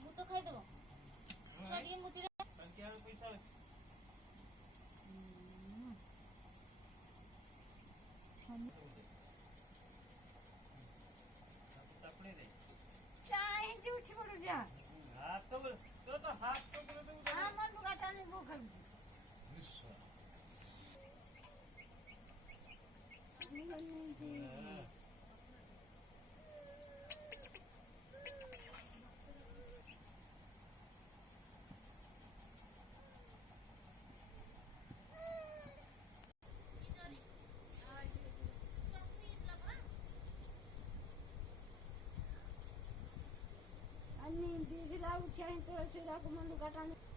ମୁଁ ତ ଖାଇଦେବ ଟିକେ ମୁତିରେ उठी पड़ू जा हाथ तो हाथ तो बोले तो हां मन बुगाटा नहीं वो कर दिला उठिया तो सीधा को मन बुगाटा नहीं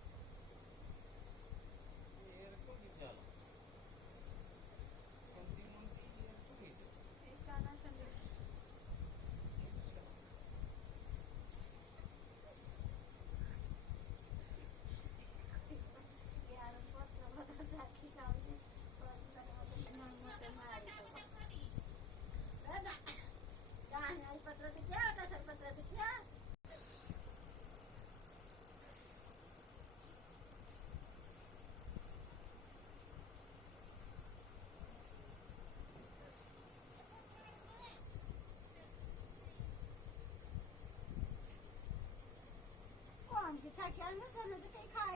क्या क्या ना चलो तो कहीं खा